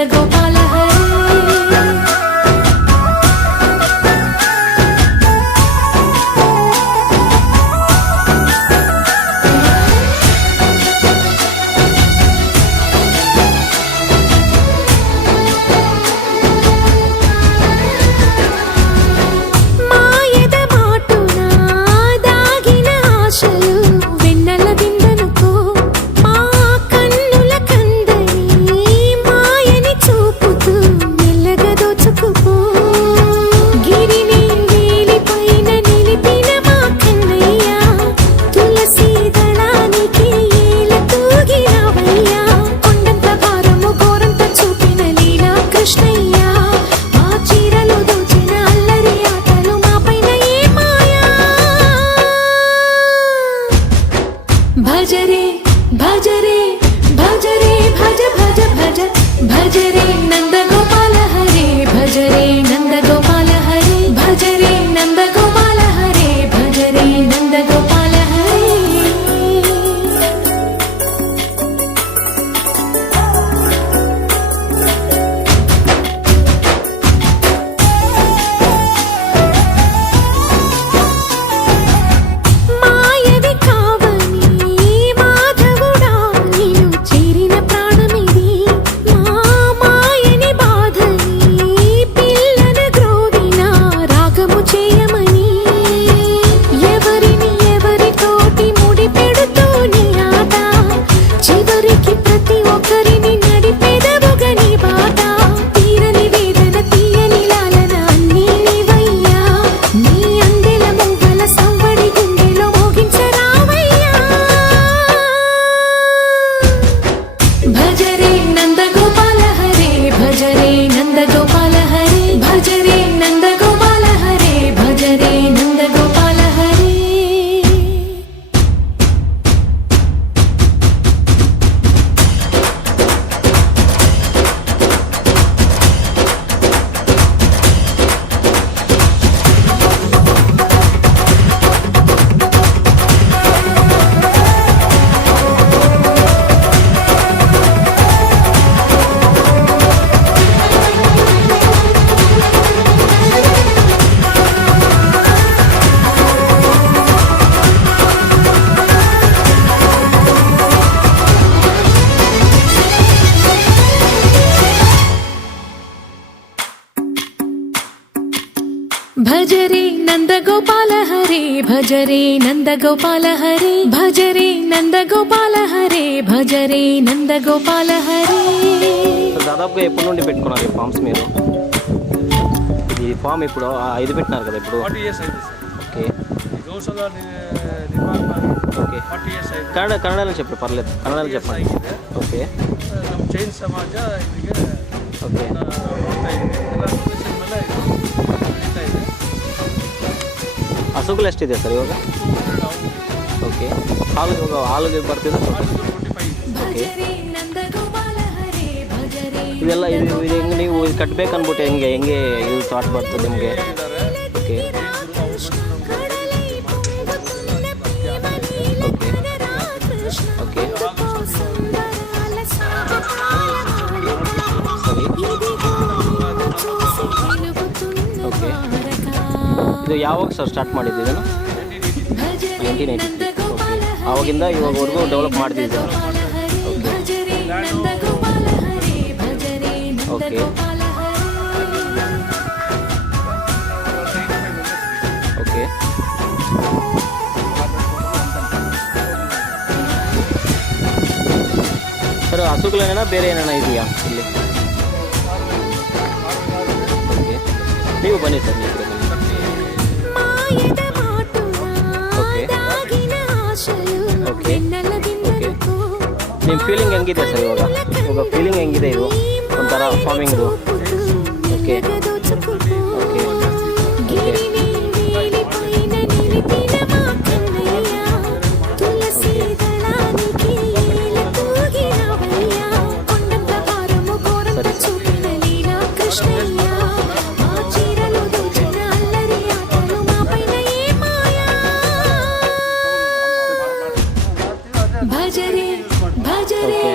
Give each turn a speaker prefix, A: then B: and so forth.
A: algo భజరి Nandagopala Hare భజరి Nandagopala Hare భజరి Nandagopala Hare భజరి రే నందగోపాల హరే.
B: దాదాపుగా ఎప్పటి నుండి పెట్టుకున్నారు ఈ ఫామ్స్ మీరు? ఈ ఫామ్ ఇప్పుడు ఐదు పెట్టినారు కదా ఇప్పుడు? ఓకే. ఓకే. కన్నడ కన్నడలో పర్లేదు. కన్నడలో చెప్పండి. ఓకే.
C: ನಮ್ಮ ಜೈನ್
B: ಹಸುಗಳು ಎಷ್ಟಿದೆ ಸರ್ ಇವಾಗ? ಓಕೆ ಹಾಲು ಇವಾಗ ಹಾಲು ಬರ್ತಿದೆ
C: ಓಕೆ ಇವೆಲ್ಲ ಇದೆ
B: ಇದು ಹೆಂಗೆ ನೀವು ಕಟ್ಬೇಕು ಅಂದ್ಬಿಟ್ಟು ಹೆಂಗೆ ಹೆಂಗೆ ಇದು ಥಾಟ್ ಬರ್ತದೆ ನಿಮಗೆ? ಓಕೆ ಇದು ಯಾವಾಗ ಸರ್ ಸ್ಟಾರ್ಟ್
A: ಮಾಡಿದ್ದೀವಿ
B: ನೈನ್ಟೀನ್ ಏಯ್ಟಿ ಆವಾಗಿಂದ ಇವಾಗವರೆಗೂ ಡೆವಲಪ್
A: ಮಾಡ್ತಿದ್ದೆ
B: ಓಕೆ ಓಕೆ ಸರ್ ಹಸುಗಳೇನ ಬೇರೆ ಏನೇನ ಇದೆಯಾ ಇಲ್ಲಿ? ನೀವು ಬನ್ನಿ ಸರ್, ನೀವು. ನಿಮ್ಮ ಫೀಲಿಂಗ್ ಹೆಂಗಿದೆ ಸರ್ ಇವಾಗ ಇವಾಗ ಫೀಲಿಂಗ್ ಹೆಂಗಿದೆ ಇದು ಒಂಥರ ಫಾರ್ಮಿಂಗ್ದು ಓಕೆ ಓಕೆ Okay.